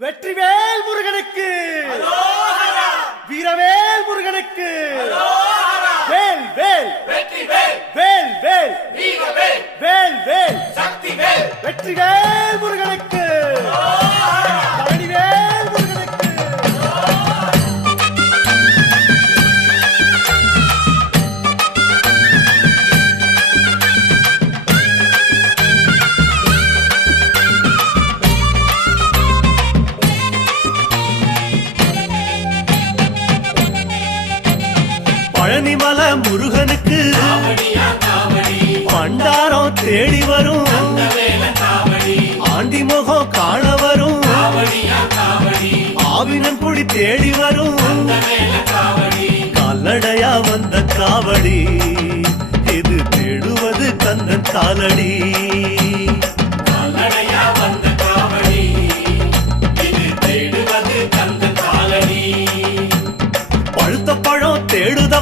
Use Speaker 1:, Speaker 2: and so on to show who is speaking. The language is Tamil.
Speaker 1: வெற்றிவேல் முருகனுக்கு. வீரவேல் முருகனுக்கு. வேல் வேல். வேல் வேல். வேல் வேல். வெற்றிவேல் பழனிமல முருகனுக்கு பண்டாரம் தேடி வரும். ஆண்டி முகம் காண வரும். ஆவினன் குடி தேடி வரும். கால்நடையா வந்த காவடி இது தேடுவது கந்தன் காலடி. பழுத்த